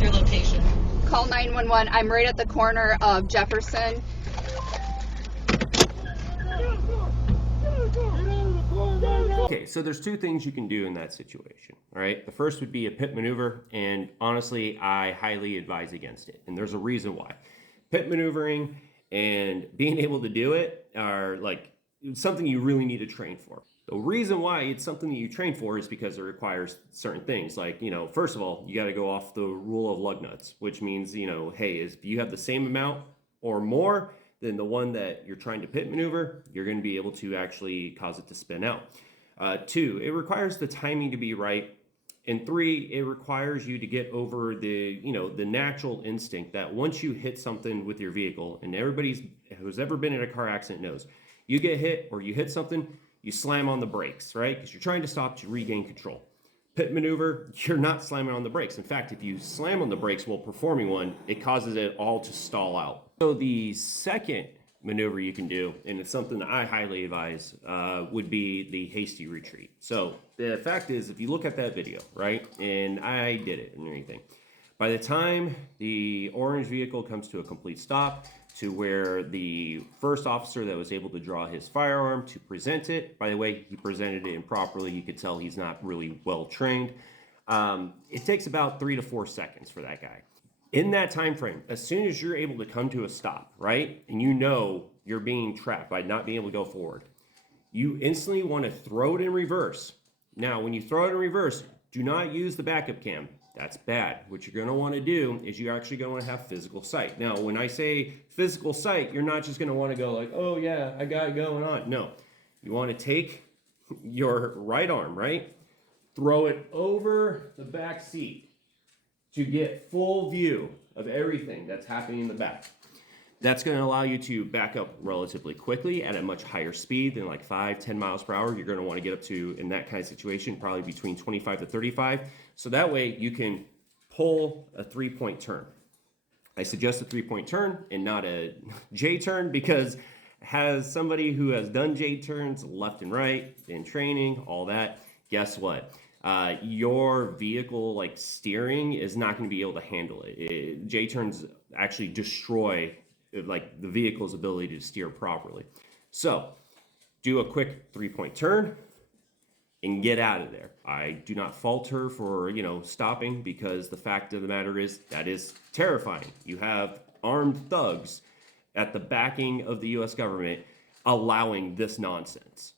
What's your location? Call 911. I'm right at the corner of Jefferson. Okay, so there's two things you can do in that situation, all right? The first would be a pit maneuver, and honestly, I highly advise against it, and there's a reason why. Pit maneuvering and being able to do it are like something you really need to train for. The reason why it's something that you train for is because it requires certain things. Like, first of all, you got to go off the rule of lug nuts, which means, hey, if you have the same amount or more than the one that you're trying to pit maneuver, you're going to be able to actually cause it to spin out. Two, it requires the timing to be right. And three, it requires you to get over the natural instinct that once you hit something with your vehicle, and everybody who's ever been in a car accident knows, you get hit or you hit something, you slam on the brakes, right? Because you're trying to stop to regain control. Pit maneuver, you're not slamming on the brakes. In fact, if you slam on the brakes while performing one, it causes it all to stall out. So the second maneuver you can do, and it's something that I highly advise, would be the hasty retreat. So the fact is, if you look at that video, right, and I did it and everything, by the time the orange vehicle comes to a complete stop, to where the first officer that was able to draw his firearm to present it, by the way, he presented it improperly. You could tell he's not really well trained. It takes about 3 to 4 seconds for that guy. In that time frame, as soon as you're able to come to a stop, right, and you're being trapped by not being able to go forward, you instantly want to throw it in reverse. Now, when you throw it in reverse, do not use the backup cam. That's bad. What you're going to want to do is you're actually going to want to have physical sight. Now, when I say physical sight, you're not just going to want to go like, oh yeah, I got it going on. No, you want to take your right arm, right? Throw it over the back seat to get full view of everything that's happening in the back. That's going to allow you to back up relatively quickly at a much higher speed than like 5-10 miles per hour. You're going to want to get up to, in that kind of situation, probably between 25 to 35. So that way you can pull a 3-point turn. I suggest a 3-point turn and not a J turn, because as somebody who has done J turns left and right in training, all that, guess what? Your vehicle steering is not going to be able to handle it. J turns actually destroy the vehicle's ability to steer properly. So do a quick 3-point turn and get out of there. I do not fault her for stopping, because the fact of the matter is that is terrifying. You have armed thugs at the backing of the US government allowing this nonsense.